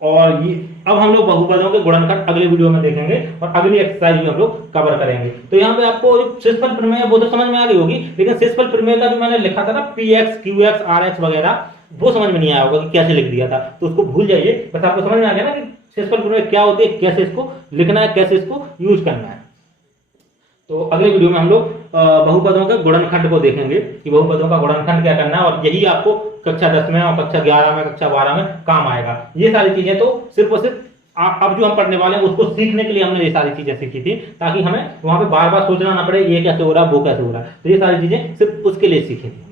और ये अब हम लोग बहुपदों के गुणनखंड अगले वीडियो में देखेंगे और अगली एक्सरसाइज भी हम लोग कवर करेंगे। तो यहाँ पे आपको शेषफल प्रमेय वो तो समझ में आ गई होगी, लेकिन शेषफल प्रमेय का जो मैंने लिखा था ना px qx rx वगैरह, वो समझ में नहीं आया होगा कि कैसे लिख दिया था, तो उसको भूल जाइए। बस आपको समझ में आ गया ना कि शेषफल प्रमेय क्या होती है, कैसे इसको लिखना है, कैसे इसको यूज करना है। तो अगले वीडियो में हम लोग बहुपदों के गुणनखंड को देखेंगे कि बहुपदों का गुणनखंड क्या करना है, और यही आपको कक्षा 10 में और कक्षा 11 में कक्षा 12 में काम आएगा। ये सारी चीजें तो सिर्फ और सिर्फ अब जो हम पढ़ने वाले हैं उसको सीखने के लिए हमने ये सारी चीजें सीखी थी, ताकि हमें वहां पे बार बार सोचना ना पड़े ये कैसे हो रहा है वो कैसे हो रहा है। तो ये सारी चीजें सिर्फ उसके लिए सीखी थी।